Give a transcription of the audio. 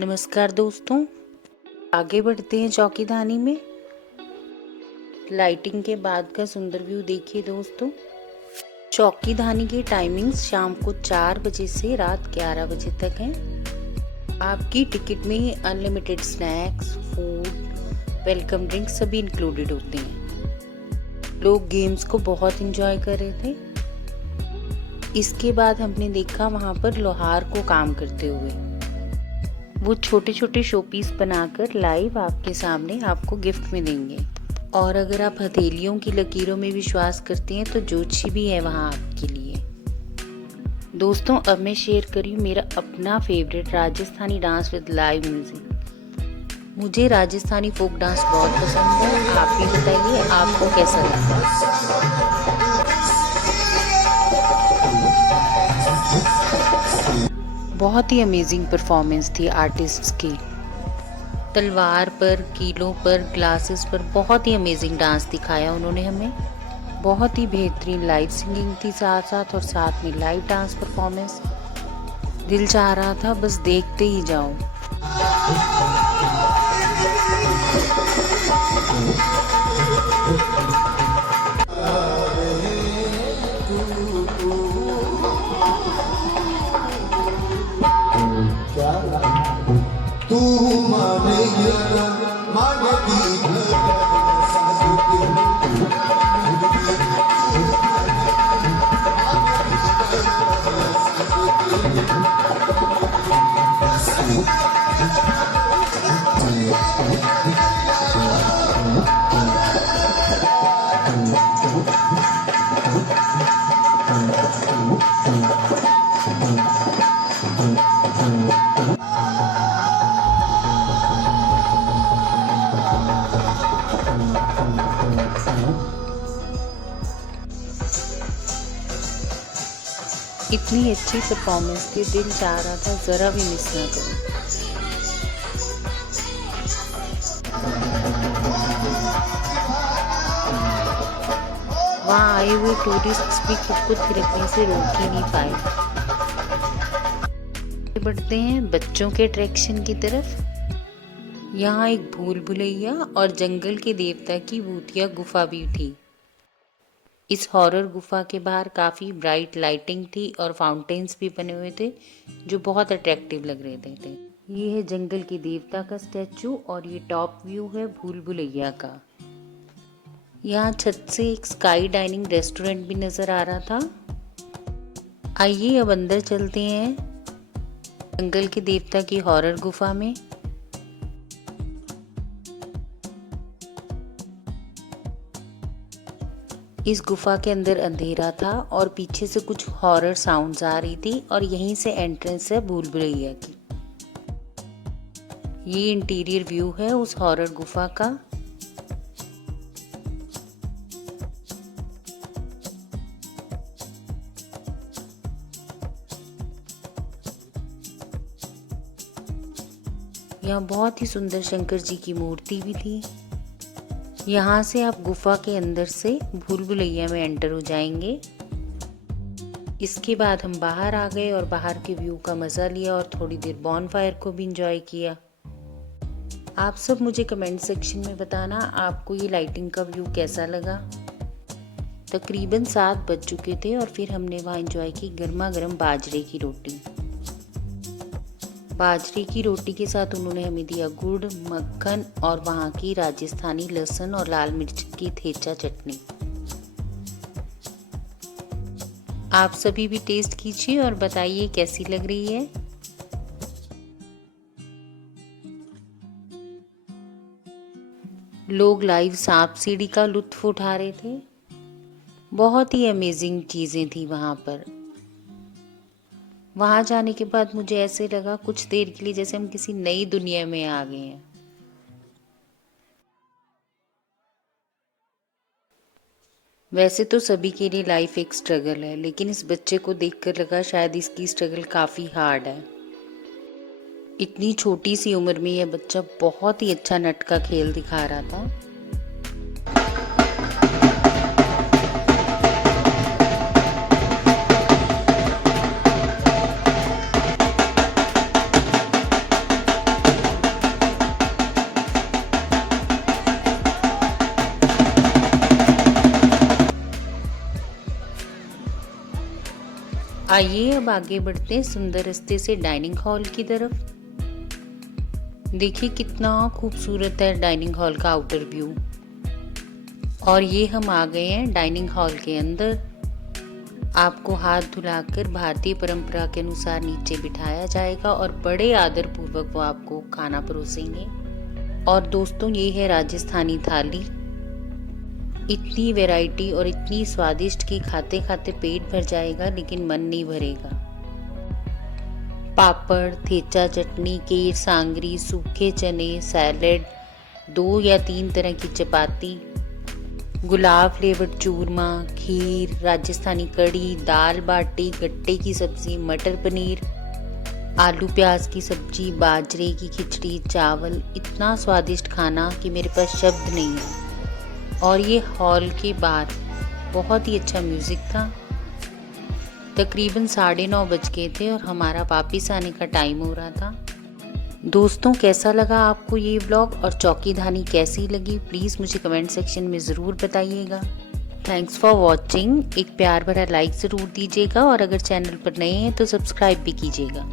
नमस्कार दोस्तों, आगे बढ़ते हैं चौकीधानी में। लाइटिंग के बाद का सुंदर व्यू देखिए दोस्तों। चौकीधानी की टाइमिंग्स शाम को 4 बजे से रात 11 बजे तक है। आपकी टिकट में unlimited snacks, food, welcome drink सभी इंक्लूडेड होते हैं। लोग गेम्स को बहुत एंजॉय कर रहे थे। इसके बाद हमने देखा वहाँ पर लोहार को काम करते हुए। वो छोटे छोटे शोपीस बनाकर लाइव आपके सामने आपको गिफ्ट में देंगे। और अगर आप हथेलियों की लकीरों में विश्वास करते हैं तो ज्योतिषी भी है वहाँ आपके लिए। दोस्तों, अब मैं शेयर करी मेरा अपना favourite Rajasthani dance with live music. मुझे राजस्थानी फोक डांस बहुत पसंद है। आप भी बताइए आपको कैसा लगता है। बहुत ही अमेजिंग परफॉर्मेंस थी आर्टिस्ट्स की। तलवार पर, कीलों पर, ग्लासेस पर बहुत ही अमेजिंग डांस दिखाया उन्होंने हमें। बहुत ही बेहतरीन लाइव सिंगिंग थी साथ साथ में लाइव डांस परफॉर्मेंस। दिल चाह रहा था बस देखते ही जाओ। इतनी अच्छी परफॉर्मेंस थी, दिल चाह रहा था जरा भी मिस ना करूं। वहाँ आए हुए टूरिस्ट्स भी खुद को थिरकने से रोक ही नहीं पाए। बढ़ते हैं बच्चों के अट्रैक्शन की तरफ। यहाँ एक भूल भुलैया और जंगल के देवता की भूतिया गुफा भी थी। इस हॉरर गुफा के बाहर काफ़ी ब्राइट लाइटिंग थी और फाउंटेन्स भी बने हुए थे जो बहुत अट्रैक्टिव लग रहे थे। ये है जंगल के देवता का स्टैचू और ये टॉप व्यू है भूल भुलैया का। यहाँ छत से एक स्काई डाइनिंग रेस्टोरेंट भी नज़र आ रहा था। आइए अब अंदर चलते हैं जंगल के देवता की हॉरर गुफा में। इस गुफा के अंदर अंधेरा था और पीछे से कुछ हॉरर साउंड्स आ रही थी और यहीं से एंट्रेंस है भूल भुलैया की। ये इंटीरियर व्यू है उस हॉरर गुफा का। यहाँ बहुत ही सुंदर शंकर जी की मूर्ति भी थी। यहाँ से आप गुफा के अंदर से भूल भुलैया में एंटर हो जाएंगे। इसके बाद हम बाहर आ गए और बाहर के व्यू का मज़ा लिया और थोड़ी देर बॉनफायर को भी इंजॉय किया। आप सब मुझे कमेंट सेक्शन में बताना आपको ये लाइटिंग का व्यू कैसा लगा। तकरीबन 7 बज चुके थे और फिर हमने वहाँ इंजॉय की गर्मा गर्म बाजरे की रोटी। बाजरे की रोटी के साथ उन्होंने हमें दिया गुड़, मक्खन और वहाँ की राजस्थानी लहसुन और लाल मिर्च की ठेचा चटनी। आप सभी भी टेस्ट कीजिए और बताइए कैसी लग रही है। लोग लाइव सांप सीढ़ी का लुत्फ उठा रहे थे। बहुत ही अमेजिंग चीज़ें थी वहाँ पर। वहाँ जाने के बाद मुझे ऐसे लगा कुछ देर के लिए जैसे हम किसी नई दुनिया में आ गए हैं। वैसे तो सभी के लिए लाइफ एक स्ट्रगल है, लेकिन इस बच्चे को देखकर लगा शायद इसकी स्ट्रगल काफ़ी हार्ड है। इतनी छोटी सी उम्र में यह बच्चा बहुत ही अच्छा नट का खेल दिखा रहा था। आइए अब आगे बढ़ते हैं सुंदर रास्ते से डाइनिंग हॉल की तरफ। देखिए कितना खूबसूरत है डाइनिंग हॉल का आउटर व्यू। और ये हम आ गए हैं डाइनिंग हॉल के अंदर। आपको हाथ धुलाकर भारतीय परंपरा के अनुसार नीचे बिठाया जाएगा और बड़े आदर पूर्वक वो आपको खाना परोसेंगे। और दोस्तों ये है राजस्थानी थाली। इतनी वैरायटी और इतनी स्वादिष्ट कि खाते खाते पेट भर जाएगा लेकिन मन नहीं भरेगा। पापड़, थेचा, चटनी, केर, सांगरी, सूखे चने, सैलेड, 2 या 3 तरह की चपाती, गुलाब फ्लेवर्ड चूरमा, खीर, राजस्थानी कढ़ी, दाल बाटी, गट्टे की सब्जी, मटर पनीर, आलू प्याज की सब्जी, बाजरे की खिचड़ी, चावल। इतना स्वादिष्ट खाना कि मेरे पास शब्द नहीं है। और ये हॉल के बाहर बहुत ही अच्छा म्यूज़िक था। तकरीबन 9:30 बज गए थे और हमारा वापस आने का टाइम हो रहा था। दोस्तों कैसा लगा आपको ये व्लॉग और चौकी धानी कैसी लगी, प्लीज़ मुझे कमेंट सेक्शन में ज़रूर बताइएगा। Thanks for watching. एक प्यार भरा लाइक ज़रूर दीजिएगा और अगर चैनल पर नए हैं तो सब्सक्राइब भी कीजिएगा।